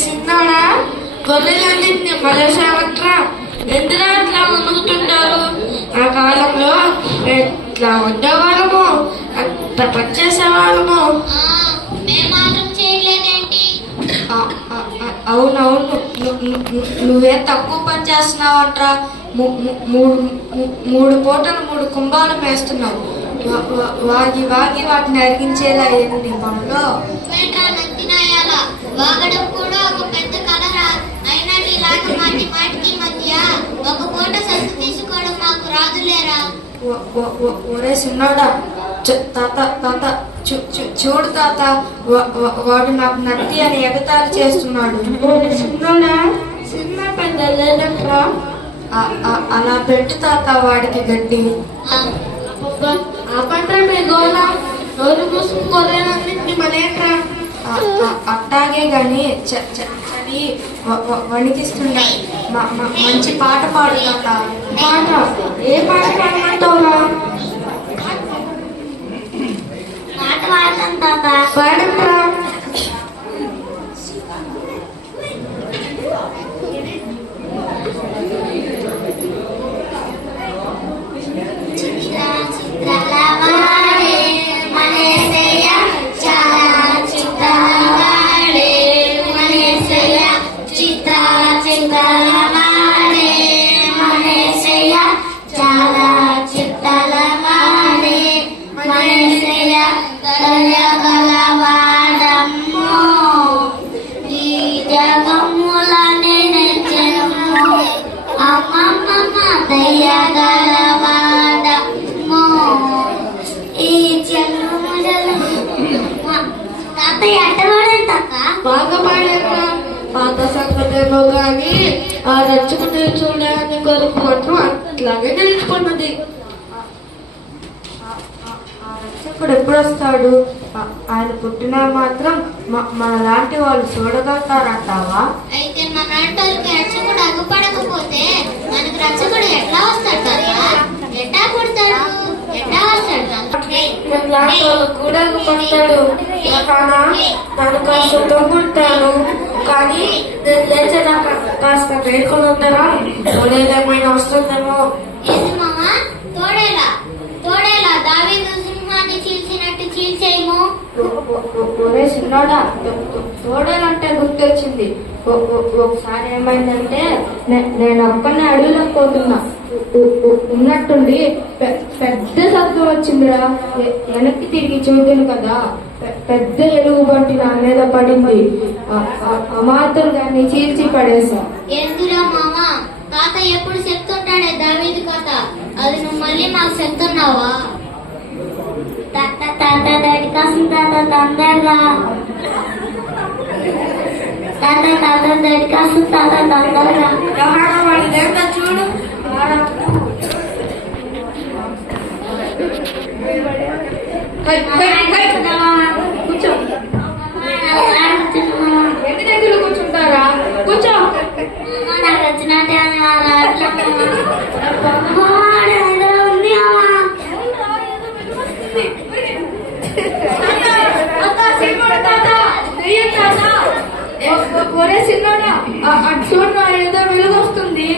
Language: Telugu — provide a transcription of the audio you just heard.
సిన్నాడా గొర్రెలన్నింటినీ మలేసావట్రా ఎందులో అట్లా మునుగుతుంటారు. ఆ కాలంలో ఎట్లా ఉండేవాళ్ళము, అంత పనిచేసేవాళ్ళము. అవునవును, నువ్వేం తక్కువ పని చేస్తున్నావు అంటరా. మూడు పూటలు 3 కుంభాలు మేస్తున్నావు. వాగి వాగి వాటిని అరిగించేలా ఏంటి పనులు. వాగడం కూడా ఒక పెద్ద కలరా. అయినా నీలాగా మాటి మాటికి మధ్య ఒక పూట సత్తు తీసుకోవడం నాకు రాదులేరా. ఒరే సిన్నోడా, తాత చూడు తాత, వాడు నాకు నత్తి అని ఎగతాళి చేస్తున్నాడు. సిన్నోడా, సినిమా పెద్ద లేదంట్రా. అలా పెట్టు తాత వాడికి గడ్డి. ఆ పంట మీ గోళ నోరు మూసుకు కొర్రేనన్నింటినీ మనేట్రా. అట్టాగే గాని చలి వణికిస్తున్నాయి. మంచి పాట పాడుతా. పాట ఏ పాట పాడమంటావురా? పాట పాడతాం తాత. పాడరా. బాగా పాడేరా. పాత సంగతేమో కానీ ఆ రచ్చకు నిల్చుండని కొరకు మాత్రం అట్లాగే నిలుచుకున్నది. ఆ రక్షకుడు ఎప్పుడు వస్తాడు? ఆయన పుట్టినా మాత్రం మన లాంటి వాళ్ళు చూడగలుగుతారంటావా? అయితే మన లాంటి రక్షకుడు అగుపడకపోతే మనకు రక్షకుడు ఎట్లా వస్తాడు? ఎట్టా పుడతాడు? ఎట్టా వస్తాడు? కూడా పడతాడు. నన్ను కాస్త తోగుంటాను, కానీ నేను లేచేదాకా కాస్త వేడుకొని ఉంటారా? తోడేదేమైనా వస్తుందేమో. ఏంది మామా? తోడేలా తోడేలా దావీదు సింహాన్ని చీల్చినట్టు చీల్చేయము. ఒరే సిన్నోడా, తోడేలంటే గుర్తొచ్చింది. ఒకసారి ఏమైందంటే నేను ఒక్కనే అడవిలోకి పోతున్నా. ఉన్నట్టుండి పెద్ద శబ్దం వచ్చిందిరా. వెనక్కి తిరిగి చూద్దాను కదా, పెద్ద ఎలుగు బట్టి నా మీద పడింది. అమాత్రం దాన్ని చీల్చి పడేసా. ఎందురా మామా, తాత ఎప్పుడు చెప్తుంటాడే దావీదు కథ, అది నువ్వు మళ్ళీ నాకు చెప్తున్నావా? తాత తాత దడికాసం తాత తొందరగా, తాత తాత దడికాసం తాత తొందరగా. చూడు కూర్చో. ఎన్ని దగ్గర కూర్చుంటారా? కూర్చో. నాకు వచ్చినట్టే ఒరే సిన్నోడా, అటు చూడు ఏదో వెలుగు వస్తుంది.